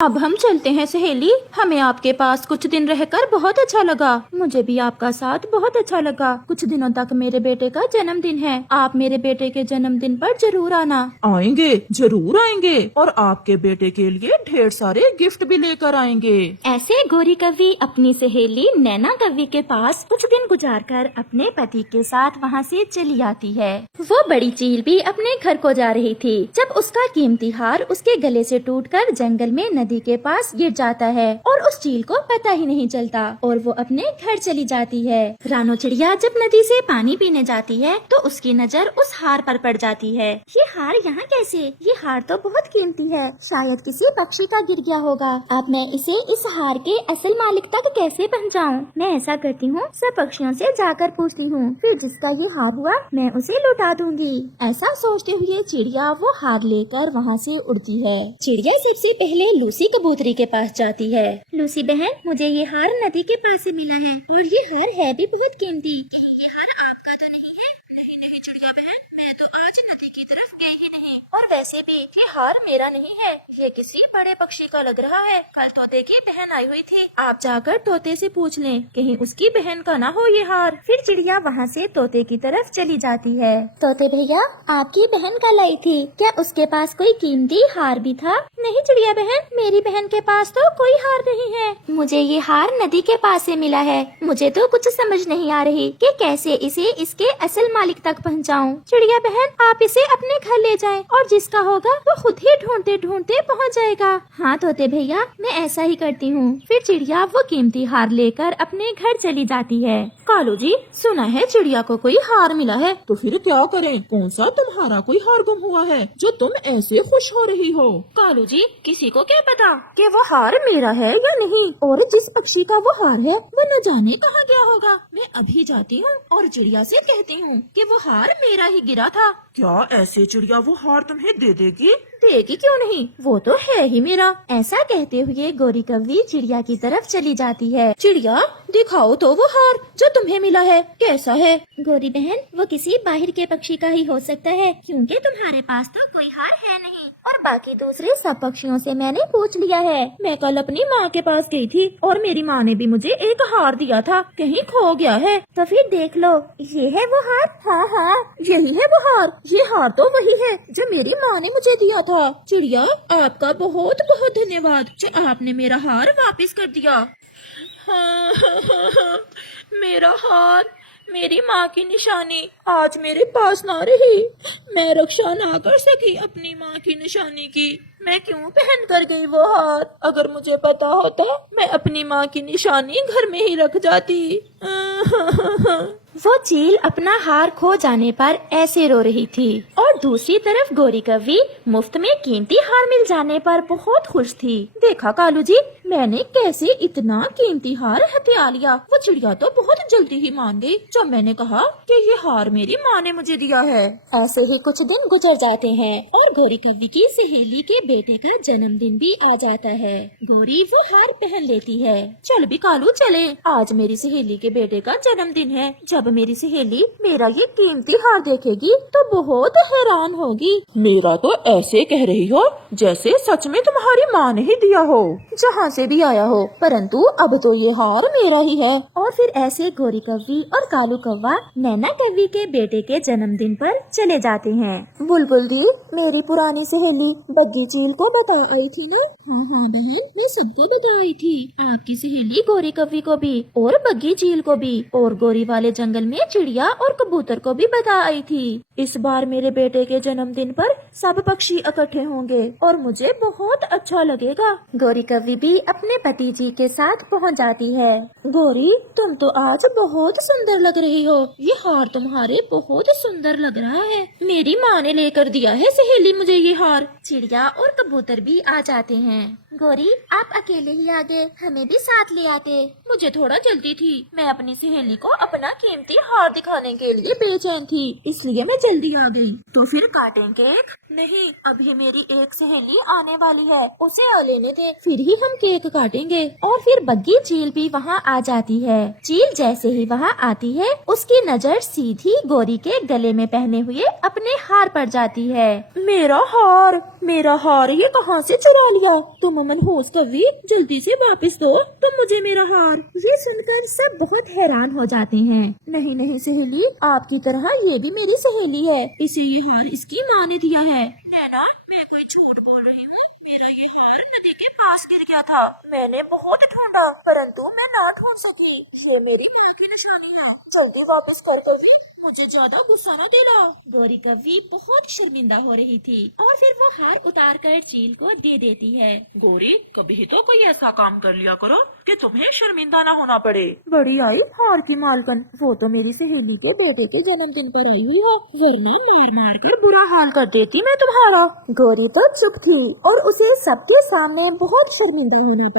अब हम चलते हैं सहेली। हमें आपके पास कुछ दिन रहकर बहुत अच्छा लगा। मुझे भी आपका साथ बहुत अच्छा लगा। कुछ दिनों तक मेरे बेटे का जन्मदिन है। आप मेरे बेटे के जन्मदिन पर जरूर आना। आएंगे, जरूर आएंगे, और आपके बेटे के लिए ढेर सारे गिफ्ट भी लेकर आएंगे। ऐसे गोरी कवि अपनी सहेली नैना कवि के पास कुछ दिन गुजारकर अपने पति के साथ वहाँ से चली आती है। वो बड़ी चील भी अपने घर को जा रही थी जब उसका कीमती हार उसके गले से टूटकर जंगल में नदी के पास गिर जाता है और उस चील को पता ही नहीं चलता और वो अपने घर चली जाती है। रानो चिड़िया जब नदी से पानी पीने जाती है तो उसकी नजर उस हार पर पड़ जाती है। ये हार यहाँ कैसे? ये हार तो बहुत कीमती है, शायद किसी पक्षी का गिर गया होगा। अब मैं इसे इस हार के असल मालिक तक कैसे पहुँचाऊँ? मैं ऐसा करती हूँ, सब पक्षियों से जाकर पूछती हूँ, फिर जिसका ये हार हुआ मैं उसे लौटा दूंगी। ऐसा सोचते हुए चिड़िया वो हार लेकर वहाँ से उड़ती है। चिड़िया सबसे पहले लूसी कबूतरी के पास जाती है। लूसी बहन, मुझे ये हार नदी के पास से मिला है और ये हार है भी बहुत कीमती। ये हार आपका तो नहीं है? नहीं नहीं चिड़िया बहन, मैं तो आज नदी की तरफ गई ही नहीं। और वैसे भी ये हार मेरा नहीं है, ये किसी बड़े पक्षी का लग रहा है। कल तोते की बहन आई हुई थी, आप जाकर तोते से पूछ लें, कहीं उसकी बहन का ना हो ये हार। फिर चिड़िया वहाँ से तोते की तरफ चली जाती है। तोते भैया, आपकी बहन कल आई थी, क्या उसके पास कोई कीमती हार भी था? नहीं चिड़िया बहन, मेरी बहन के पास तो कोई हार नहीं है। मुझे ये हार नदी के पास से मिला है। मुझे तो कुछ समझ नहीं आ रही कि कैसे इसे इसके असल मालिक तक पहुँचाऊँ। चिड़िया बहन, आप इसे अपने घर ले जाएं और जिसका होगा वो खुद ही ढूंढते ढूंढते पहुँच जाएगा। हाँ तोते भैया, मैं ऐसा ही करती हूँ। फिर चिड़िया वो कीमती हार लेकर अपने घर चली जाती है। कालू जी, सुना है चिड़िया को कोई हार मिला है। तो फिर क्या करें? कौन सा तुम्हारा कोई हार गुम हुआ है जो तुम ऐसे खुश हो रही हो? कालू जी, किसी को क्या पता कि वो हार मेरा है या नहीं, और जिस पक्षी का वो हार है वो न जाने कहाँ गया होगा। मैं अभी जाती हूँ और चिड़िया से कहती हूँ कि वो हार मेरा ही गिरा था। क्या ऐसे चिड़िया वो हार तुम्हें दे देगी? देगी क्यों नहीं, वो तो है ही मेरा। ऐसा कहते हुए गोरी कव्वी चिड़िया की तरफ चली जाती है। चिड़िया, दिखाओ तो वो हार जो तुम्हें मिला है, कैसा है? गोरी बहन, वो किसी बाहर के पक्षी का ही हो सकता है, क्योंकि तुम्हारे पास तो कोई हार है नहीं और बाकी दूसरे सब पक्षियों से मैंने पूछ लिया है। मैं कल अपनी माँ के पास गई थी और मेरी माँ ने भी मुझे एक हार दिया था, कहीं खो गया है। तो फिर देख लो, ये है वो हार। हाँ हाँ, यही है वो हार। ये हार तो वही है जो मेरी माँ ने मुझे दिया था। चिड़िया, आपका बहुत बहुत धन्यवाद जो आपने मेरा हार वापस कर दिया। हाँ, मेरा हार, मेरी माँ की निशानी आज मेरे पास ना रही। मैं रक्षा ना कर सकी अपनी माँ की निशानी की। मैं क्यों पहन कर गई वो हार? अगर मुझे पता होता मैं अपनी माँ की निशानी घर में ही रख जाती। वो चील अपना हार खो जाने पर ऐसे रो रही थी और दूसरी तरफ गोरी कव्वी मुफ्त में कीमती हार मिल जाने पर बहुत खुश थी। देखा कालू जी, मैंने कैसे इतना कीमती हार हथिया लिया। वो चिड़िया तो बहुत जल्दी ही मान गई जब मैंने कहा कि ये हार मेरी माँ ने मुझे दिया है। ऐसे ही कुछ दिन गुजर जाते हैं और गोरी कव्वी की सहेली के बेटे का जन्मदिन भी आ जाता है। गोरी वो हार पहन लेती है। चल भी कालू चले, आज मेरी सहेली के बेटे का जन्मदिन है। जब मेरी सहेली मेरा ये कीमती हार देखेगी तो बहुत हैरान होगी। मेरा तो ऐसे कह रही हो जैसे सच में तुम्हारी माँ ने ही दिया हो, जहाँ से भी आया हो, परंतु अब तो ये हार मेरा ही है। और फिर ऐसे गोरी कव्वी और कालू कौवा नैना कव्वी के बेटे के जन्मदिन पर चले जाते हैं। बुलबुल दी, मेरी पुरानी सहेली बग्गी चील को बता आई थी ना? हाँ हाँ बहन, मैं सबको बता आई थी, आपकी सहेली गोरी कव्वी को भी और बग्गी चील को भी, और गोरी वाले जंगल में चिड़िया और कबूतर को भी बता आई थी। इस बार मेरे बेटे के जन्मदिन पर सब पक्षी इकट्ठे होंगे और मुझे बहुत अच्छा लगेगा। गोरी कव्वी भी अपने पति जी के साथ पहुंच जाती है। गोरी, तुम तो आज बहुत सुंदर लग रही हो। ये हार तुम्हारे बहुत सुंदर लग रहा है। मेरी माँ ने लेकर दिया है सहेली मुझे ये हार। चिड़िया और कबूतर भी आ जाते हैं। गोरी, आप अकेले ही आ गए, हमें भी साथ ले आते। मुझे थोड़ा जल्दी थी, मैं अपनी सहेली को अपना कीमती हार दिखाने के लिए बेचैन थी, इसलिए मैं जल्दी आ गई। तो फिर काटें केक? नहीं, अभी मेरी एक सहेली आने वाली है, उसे आ लेने दे, फिर ही हम केक काटेंगे। और फिर बग्गी चील भी वहाँ आ जाती है। चील जैसे ही वहाँ आती है, उसकी नजर सीधी गोरी के गले में पहने हुए अपने हार पर जाती है। मेरा हार, मेरा हार ये कहाँ से चुरा लिया? तुम मनहूस कवि, जल्दी से वापस दो तुम मुझे मेरा हार। ये सुनकर सब बहुत हैरान हो जाते हैं। नहीं नहीं सहेली, आपकी तरह ये भी मेरी सहेली है। इसे ये हार इसकी माँ ने दिया है। नैना, मैं कोई झूठ बोल रही हूँ? मेरा ये हार नदी के पास गिर गया था। मैंने बहुत ढूंढा परंतु मैं ना ढूंढ सकी। ये मेरी माँ की निशानी है। जल्दी वापस कर कवि, मुझे ज्यादा गुस्सा न देना। गौरी कवि बहुत शर्मिंदा हो रही थी और फिर वो हार उतार कर चील को दे देती है। गौरी, कभी तो कोई ऐसा काम कर लिया करो कि तुम्हें शर्मिंदा ना होना पड़े। बड़ी आई हार की मालकन, वो तो मेरी सहेली के बेटे के जन्मदिन पर आई हुई है, वरना मार मार कर बुरा हाल कर देती मैं तुम्हारा। गौरी तो चुप थी और उसे सबके सामने बहुत शर्मिंदा होना पड़ा।